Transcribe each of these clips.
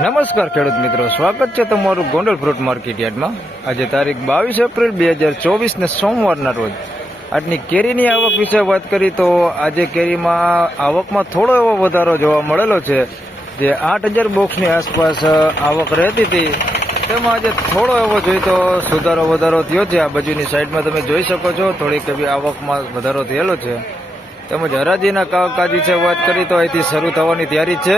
નમસ્કાર ખેડૂત મિત્રો, સ્વાગત છે તમારું ગોંડલ ફ્રૂટ માર્કેટ યાર્ડમાં. આજે તારીખ બાવીસ એપ્રિલ બે હજાર ચોવીસને સોમવારના રોજ. આજની કેરીની આવક વિશે વાત કરી તો આજે કેરીમાં આવકમાં થોડો એવો વધારો જોવા મળેલો છે, જે આઠ હજાર બોક્સની આસપાસ આવક રહેતી હતી. તેમાં આજે થોડો એવો જોઈએ તો સુધારો, વધારો થયો છે. આ બાજુની સાઈડમાં તમે જોઈ શકો છો, થોડીક એવી આવકમાં વધારો થયેલો છે. તેમજ હરાજીના કામકાજ વિશે વાત કરી તો અહીંથી શરૂ થવાની તૈયારી છે.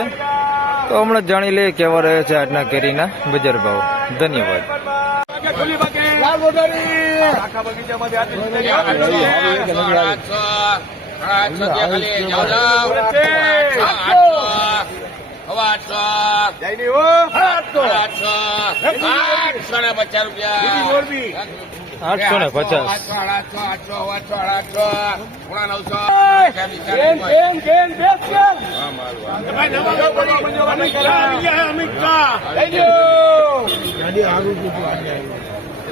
તો હમણાં જાણી લઈએ કેવા રહે છે આજના કેરીના બજાર ભાવ ધન્યવાદ આઠસો ને પચાસ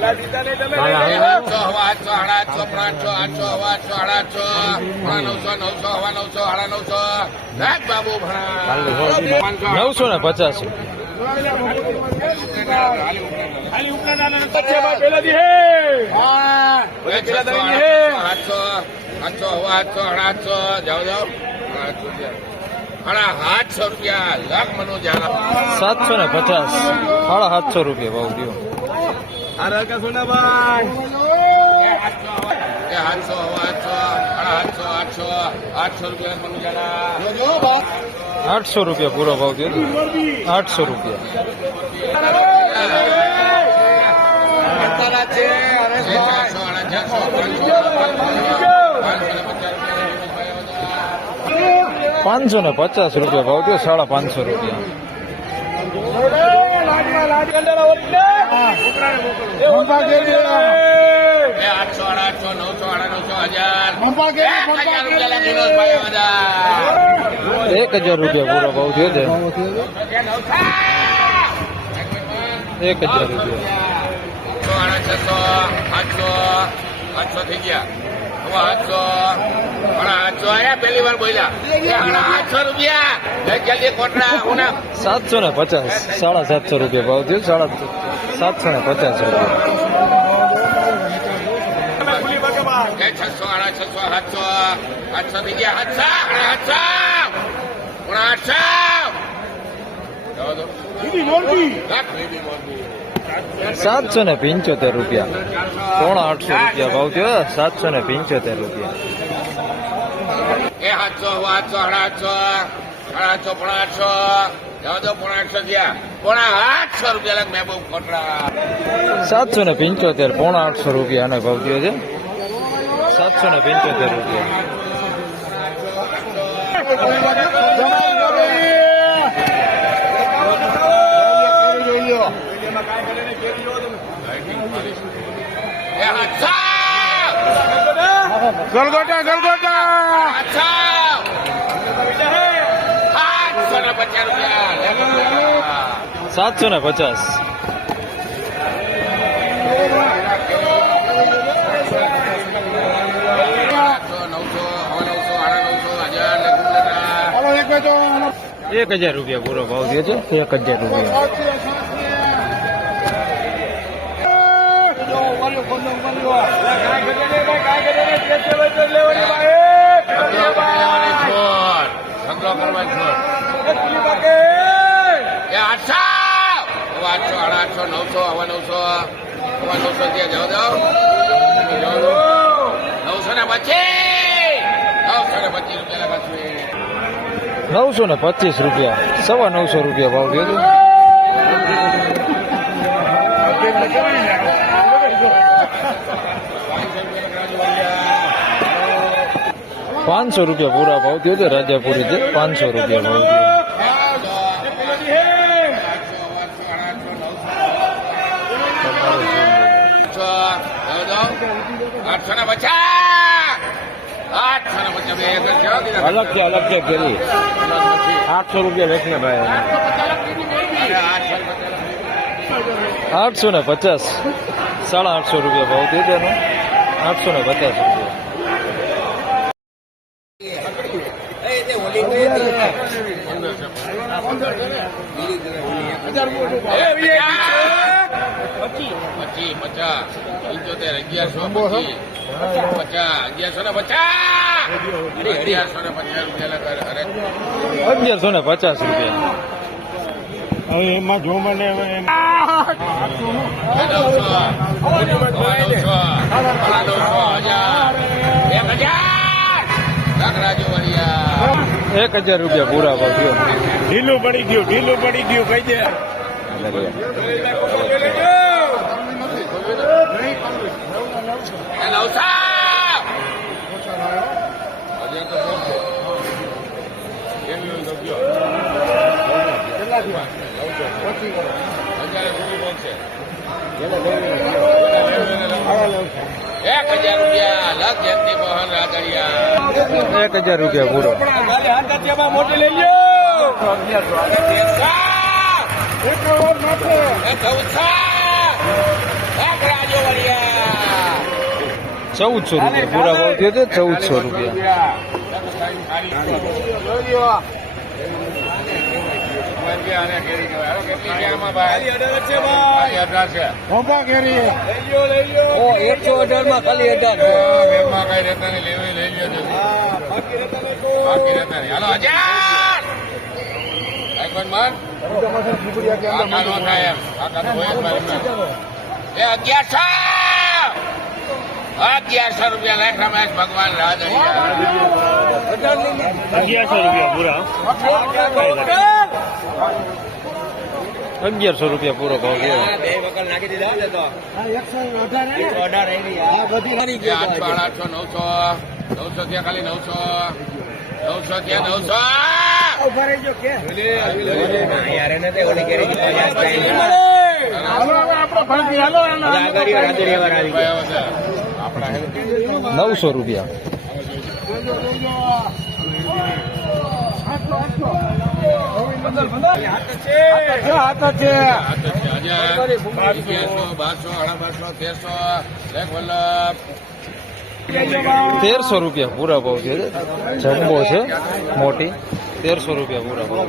આઠસો હવા આઠસો સાડા આઠસો પોણા આઠસો આઠસો હવા આઠસો સાડા આઠસો નવસો નવસો હવા નવસો સાડા નવસો બાબુ ભણા નવસો ને પચાસ. આઠસો આઠસો હવા આઠસો સાડા આઠસો જાઓ જાઓ સાડા આઠસો રૂપિયા લાખ મનો જાણ સાતસો ને પચાસ. સાડા સાતસો રૂપિયા ભાવ દો એ આઠસો આઠસો આઠસો આઠસો આઠસો રૂપિયા આઠસો રૂપિયા પૂરો ભાવ દો આઠસો રૂપિયા. પાંચસો ને પચાસ રૂપિયા ભાવ દો સાડા પાંચસો રૂપિયા. આઠસો આઠસો નવસો આડા નવસો હજાર હજાર રૂપિયા લાગી ભાઈ હજાર એક હજાર રૂપિયા પૂરો ભાવ થયો છે. એક હજાર રૂપિયા. છસો આડા છસો આઠસો આઠસો થઈ ગયા. સાડા સાતસો ને પચાસ સાડા સાતસો રૂપિયા ભાવ થયો સાડા સાતસો ને પચાસ રૂપિયા છસો આડા છસો સાતસો આઠસો થઈ ગયા આઠસો સાડા. લાખ લીધી મોરબી. સાતસો ને પંચોતેર રૂપિયા. પોણા આઠસો રૂપિયા ભાવ થયો સાતસો ને પંચોતેર રૂપિયા. એ સાતસો આઠસો સાડા આઠસો સાડા આઠસો પોણા આઠસો થયા સાતસો ને પંચોતેર પોણા આઠસો રૂપિયા આનો ભાવ થયો છે. સાતસો ને પંચોતેર રૂપિયા. ગલગોટા ગલગોટા. સાતસો ને પચાસ. એક હજાર રૂપિયા પૂરો ભાવ થયો છે. એક હજાર રૂપિયા. આઠસો હવે આઠસો સાડા આઠસો નવસો હવા નવસો. હવા નવસો ત્યાં જાઓ જાઓ. નવસો ને પચીસ. નવસો ને પચીસ રૂપિયા પાછું નવસો ને પચીસ રૂપિયા. સવા નવસો રૂપિયા ભાવ થયો પાંચસો રૂપિયા પૂરા ભાવ થયો છે રાજાપુરી છે પાંચસો રૂપિયા ભાવ થયો. અલગ છે અલગ છે કેરી આઠસો રૂપિયા વેચને ભાઈ આઠસો ને પચાસ. સાડા આઠસો રૂપિયા ભાવ થયો છે આઠસો ને પચાસ રૂપિયા એ તે ઓલી ગઈ હતી. પચીસ પચાસ પંચોતેર અગિયારસો પચીસ અગિયારસો ને પચાસ અગિયારસો ને પચાસ રૂપિયા અગિયારસો ને પચાસ રૂપિયા હવે એમાં જો મને હવે હજાર એક હજાર રૂપિયા પૂરા ભાવ ગયો ઢીલું પડી ગયું ઢીલું પડી ગયું કઈ દે. એ એક હજાર રૂપિયા પૂરો. મોટી લઈ ચૌદસો. રૂપિયા પૂરા ભાવ થયો ચૌદસો રૂપિયા. ખોપા કેરી એકસો અઢારમાં ખાલી અઢાર હાલો હજાર કાકા નો થાય એમ. કાકા તો હોય જ મારી પાસે. એ અગિયારસો! અગિયારસો રૂપિયા લાખ રમેશ ભગવાન રાજ અગિયારસો રૂપિયા પૂરા. અગિયારસો રૂપિયા પૂરો ભાવ ગયો. બે વકલ નાખી દીધા ને તો. એકસો અઢાર એવી આ બધી મરી એ આઠસો નવસો નવસો ત્યાં ખાલી નવસો. નવસો ત્યાં નવસો. નવસો રૂપિયા. તેરસો રૂપિયા પૂરા ભાવ છે. જમ્બો છે મોટી. તેરસો રૂપિયા પૂરા ભાવ.